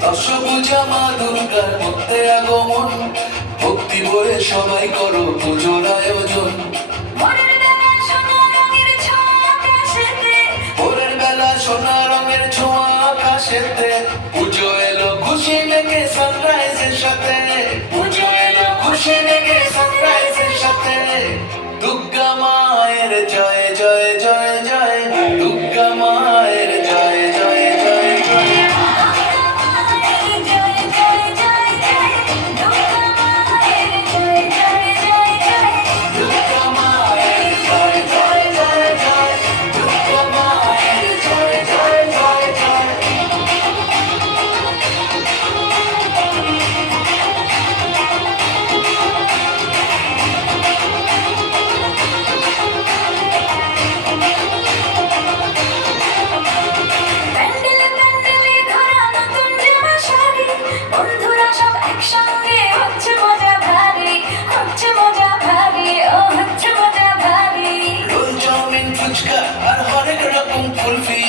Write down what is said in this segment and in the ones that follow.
দশভুজা মা দুর্গার মধ্যে আগমন, ভক্তি ভরে সবাই করো পুজোর আয়োজন। ভোরের বেলা সোনা রঙের ছোঁয়া আকাশেতে, পুজো এলো খুশি মেঘে সানরাইজের সাথে, পুজো এলো খুশি মেঘে সানরাইজের সাথে। দুর্গা মায়ের জয় জয় জয় জয়, দুর্গা মায়ের জয় জয় জয় জয়। বন্ধুরা সব একসঙ্গে হচ্ছে মজা ভারী, হচ্ছে মজা ভারী, ও হচ্ছে মজা ভারী। রোল চাউমিন ফুচকা আর হরেক রকম কুলফি,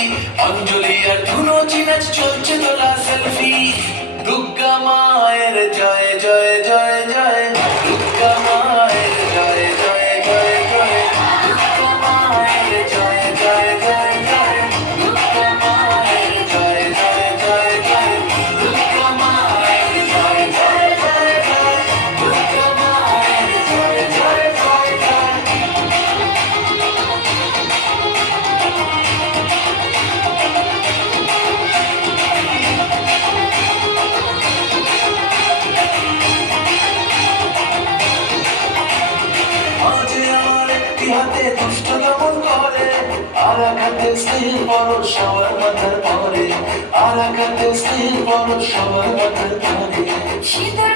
অঞ্জলি আর ধুনো চিনাচ চলছে তোলা সেলফি। দুর্গা মায়ের জয় জয় জয় জয়, দুর্গা মায়ের জয় জয় জয় জয়, দুর্গা মায়ের জয় জয় জয় জয়, দুর্গা মায়ের জয় জয় জয় জয়, দুর্গা মায়ের জয় জয় জয় জয়, দুর্গা মায়ের জয় জয় জয় জয়। মাঝে আমার একটি হাতে দুষ্ট দমন করে, আর এক হাতে স্থির বড় সবার মাথার পরে, আর এক হাতে স্থির বড় সবার মাথার পরে। শীতের